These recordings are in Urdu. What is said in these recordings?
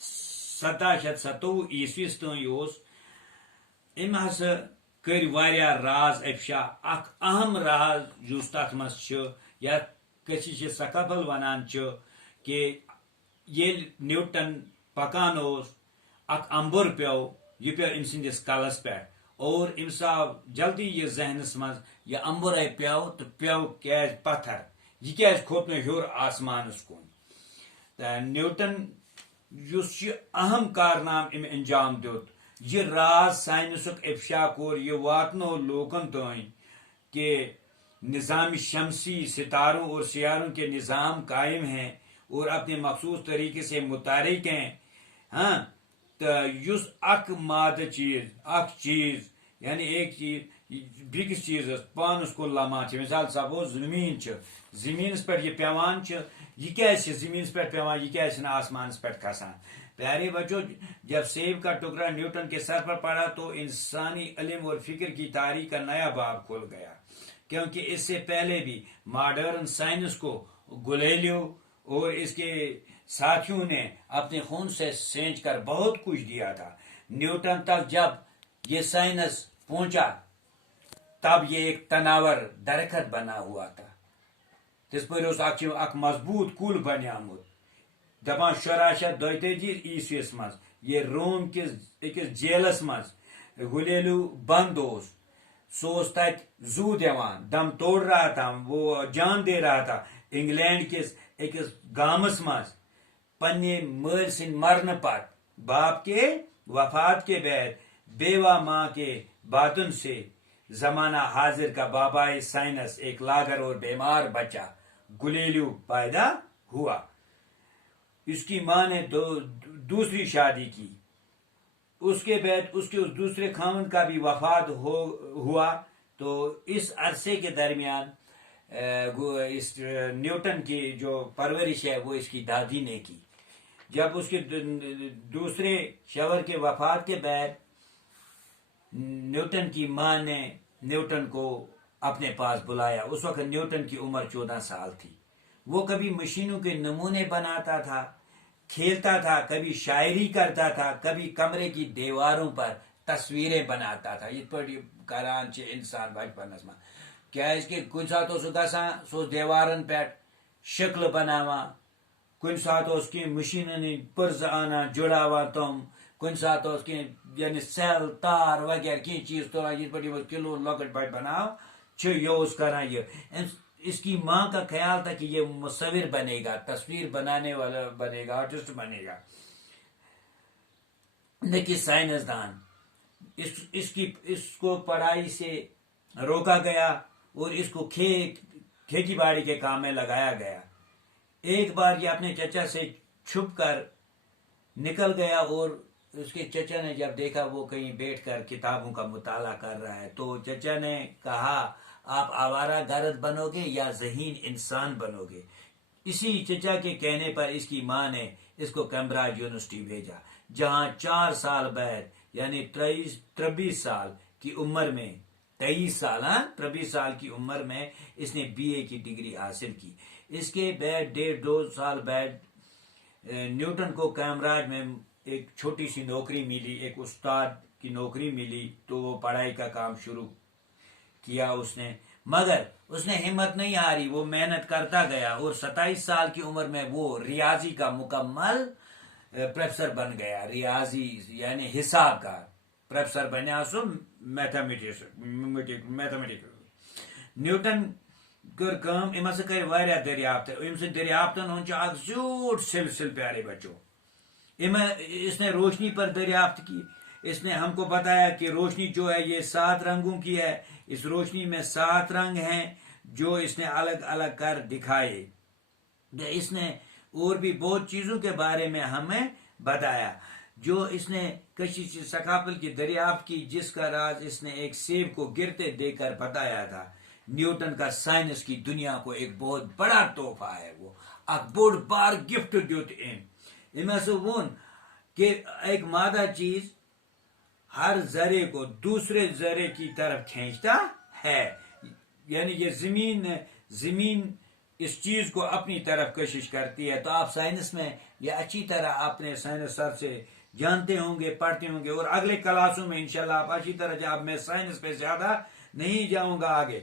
1757 عیسویس تین ام ہسا کر واریاہ راز افشا اخ اہم راز یس تر مز یتھ کشش ثقافل ونان کہ یل نیوٹن پکان اخ امبر پیو یہ پیو ام سندس کلس پہ اور امس آو جلدی یہ ذہنس مز یہ امبر پیو تو پیو کیاز پتھر یہ کیاز کھوت مے ہیور آسمانس کن نیوٹن اس اہم کارنام ام انجام دیت یہ راز سائنسک افشا کور یہ واتنو لوکن تین کہ نظام شمسی ستاروں اور سیاروں کے نظام قائم ہیں اور اپنے مخصوص طریقے سے متحرک ہیں. ہاں تو اس اک مادہ چیز اک چیز یعنی ایک چیز بیکس چیز پانس کن لمان مثال سپوز زمینس پہ یہ پیوان یہ کیا زمینس پہ پیوان یہ کیا آسمانس پہ کھسان. پیارے بچوں جب سیب کا ٹکڑا نیوٹن کے سر پر پڑا تو انسانی علم اور فکر کی تاریخ کا نیا باب کھل گیا کیونکہ اس سے پہلے بھی ماڈرن سائنس کو گلیلیو اور اس کے ساتھیوں نے اپنے خون سے سینچ کر بہت کچھ دیا تھا. نیوٹن تک جب یہ سائنس پہنچا تب یہ ایک تناور درخت بنا ہوا تھا. تس پہ اک مضبوط کل بنیامت دپان 1632 عیسویس مز یہ روم کس اکس جیلس مز گلیلو بند سو تت زو دیوان دم توڑ رہا تھا وہ جان دے رہا تھا. انگلینڈ کس اکس گامس مز پنہ مل سن مرن پت باپ کے وفات کے بعد بیوہ ماں کے باتن سے زمانہ حاضر کا بابائے سائنس ایک لاغر اور بیمار بچہ گلیلیو پیدا ہوا. اس کی ماں نے دوسری شادی کی. اس کے بعد اس دوسرے خاوند کا بھی وفات ہوا. تو اس عرصے کے درمیان اس نیوٹن کی جو پرورش ہے وہ اس کی دادی نے کی. جب اس کے دوسرے شوہر کے وفات کے بعد نیوٹن کی ماں نے نیوٹن کو اپنے پاس بلایا. اس وقت نیوٹن کی عمر 14 سال تھی. وہ کبھی مشینوں کے نمونے بناتا تھا، کھیلتا تھا، کبھی شاعری کرتا تھا، کبھی کمرے کی دیواروں پر تصویریں بناتا تھا. یہ پڑھ کران انسان بچپنس میں کیا اس کے کن سات گسان سو دیوارن پہ شکل بناوان، کن سات کی مشینن پرز آنا جڑاوان تم، کن سات کی یعنی سیل تار وغیرہ کی چیز تلان یہ پہ کلو لکٹ بچ بناو یہ کران. یہ اس کی ماں کا خیال تھا کہ یہ مصور بنے گا، تصویر بنانے والا بنے گا، آرٹسٹ بنے گا نہ کہ سائنسدان. اس کو پڑھائی سے روکا گیا اور اس کو کھیتی باڑی کے کام میں لگایا گیا. ایک بار یہ اپنے چچا سے چھپ کر نکل گیا اور اس کے چچا نے جب دیکھا وہ کہیں بیٹھ کر کتابوں کا مطالعہ کر رہا ہے تو چچا نے کہا آپ آوارہ گرد بنو گے یا ذہین انسان بنو گے. اسی چچا کے کہنے پر اس کی ماں نے اس کو کیمبرج یونیورسٹی بھیجا جہاں 4 سال بعد یعنی 23 سال کی عمر میں 23 سال کی عمر میں اس نے BA کی ڈگری حاصل کی. اس کے بعد 1.5-2 سال بعد نیوٹن کو کیمبرج میں ایک چھوٹی سی نوکری ملی، ایک استاد کی نوکری ملی. تو وہ پڑھائی کا کام شروع کیا اس نے، مگر اس نے ہمت نہیں ہاری، وہ محنت کرتا گیا اور 27 سال کی عمر میں وہ ریاضی کا مکمل پروفیسر بن گیا. ریاضی یعنی حساب کا پروفیسر بنیا سو میتھمیٹکس. نیوٹن کر کام ام ہسا کر واریاہ دریافت، ام سے دریافتن ہن اک زیوٹ سلسل پیارے بچوں. اس نے روشنی پر دریافت کی. اس نے ہم کو بتایا کہ روشنی جو ہے یہ 7 رنگوں کی ہے. اس روشنی میں 7 رنگ ہیں جو اس نے الگ الگ کر دکھائے. اس نے اور بھی بہت چیزوں کے بارے میں ہمیں بتایا جو اس نے کشش ثقافت کی دریافت کی، جس کا راز اس نے ایک سیب کو گرتے دے کر بتایا تھا. نیوٹن کا سائنس کی دنیا کو ایک بہت بڑا تحفہ ہے، وہ ایک بڑ بار گفٹ دیت ام سے ون کہ ایک مادہ چیز ہر ذرے کو دوسرے ذرے کی طرف کھینچتا ہے. یعنی یہ زمین اس چیز کو اپنی طرف کشش کرتی ہے. تو آپ سائنس میں یہ اچھی طرح اپنے سائنس سر سے جانتے ہوں گے, پڑھتے ہوں گے, اور اگلے کلاسوں میں انشاءاللہ آپ اچھی طرح جب میں سائنس پہ زیادہ نہیں جاؤں گا آگے.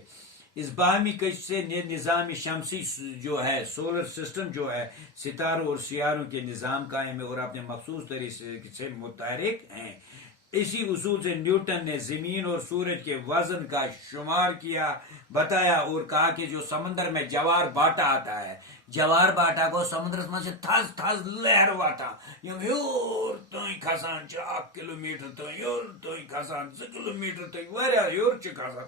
اس باہمی کشش سے نظام شمسی جو ہے, سولر سسٹم جو ہے, ستاروں اور سیاروں کے نظام قائم ہے اور اپنے مخصوص طریقے سے متحرک ہیں. اسی اصول سے نیوٹن نے زمین اور سورج کے وزن کا شمار کیا, بتایا اور کہا کہ جو سمندر میں جوار باٹا آتا ہے, جوار باٹا کو سمندر میں سے تھز تھز لہر واتا یور تھی کھسان 1 کلومیٹر تھی یور تھی کھسان 2 کلومیٹر تھی واریاہ یور کھسان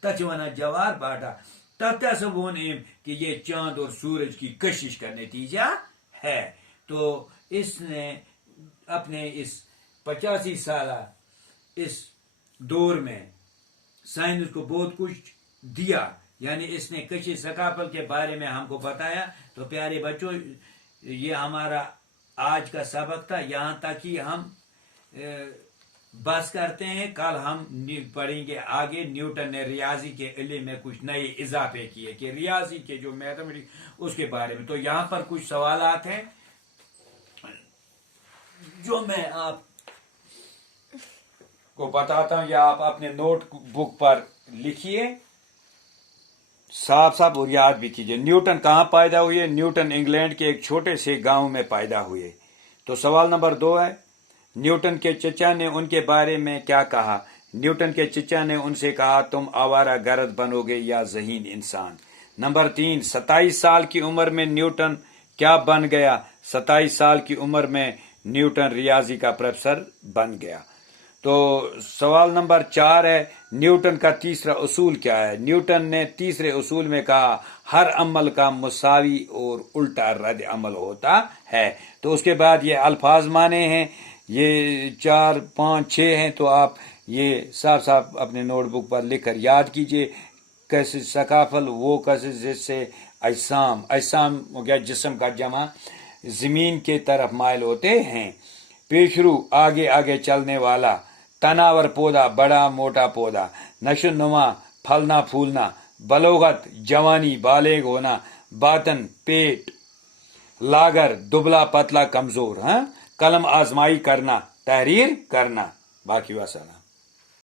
تک ونان جوار باٹا. تب ہسا وون کہ یہ چاند اور سورج کی کشش کا نتیجہ ہے. تو اس نے اپنے اس 85 سالہ اس دور میں سائنس کو بہت کچھ دیا, یعنی اس نے کشش ثقافت کے بارے میں ہم کو بتایا. تو پیارے بچوں, یہ ہمارا آج کا سبق تھا. یہاں تک ہی ہم بس کرتے ہیں. کل ہم پڑھیں گے آگے. نیوٹن نے ریاضی کے علم میں کچھ نئے اضافے کیے کہ ریاضی کے جو میتھمیٹکس اس کے بارے میں. تو یہاں پر کچھ سوالات ہیں جو میں آپ کو بتاتا ہوں, یا آپ اپنے نوٹ بک پر لکھیے صاف صاف اور یاد بھی کیجیے. نیوٹن کہاں پیدا ہوئے؟ نیوٹن انگلینڈ کے ایک چھوٹے سے گاؤں میں پیدا ہوئے. تو سوال نمبر 2 ہے, نیوٹن کے چچا نے ان کے بارے میں کیا کہا؟ نیوٹن کے چچا نے ان سے کہا تم آوارہ گرد بنو گے یا ذہین انسان. نمبر 3, 27 سال کی عمر میں نیوٹن کیا بن گیا؟ 27 سال کی عمر میں نیوٹن ریاضی کا پروفیسر بن گیا. تو سوال نمبر 4 ہے, نیوٹن کا تیسرا اصول کیا ہے؟ نیوٹن نے تیسرے اصول میں کہا ہر عمل کا مساوی اور الٹا رد عمل ہوتا ہے. تو اس کے بعد یہ الفاظ مانے ہیں, یہ 4 5 6 ہیں. تو آپ یہ صاف صاف اپنے نوٹ بک پر لکھ کر یاد کیجئے. کیسے ثقافت وہ کیسے جس سے اجسام ہو گیا جسم کا جمع, زمین کے طرف مائل ہوتے ہیں. پیشرو آگے آگے چلنے والا, تناور پودا بڑا موٹا پودا, نشو نما پھلنا پھولنا, بلوغت جوانی بالغ ہونا, باطن پیٹ, لاگر دبلا پتلا کمزور, قلم آزمائی کرنا تحریر کرنا. باقی وسلام.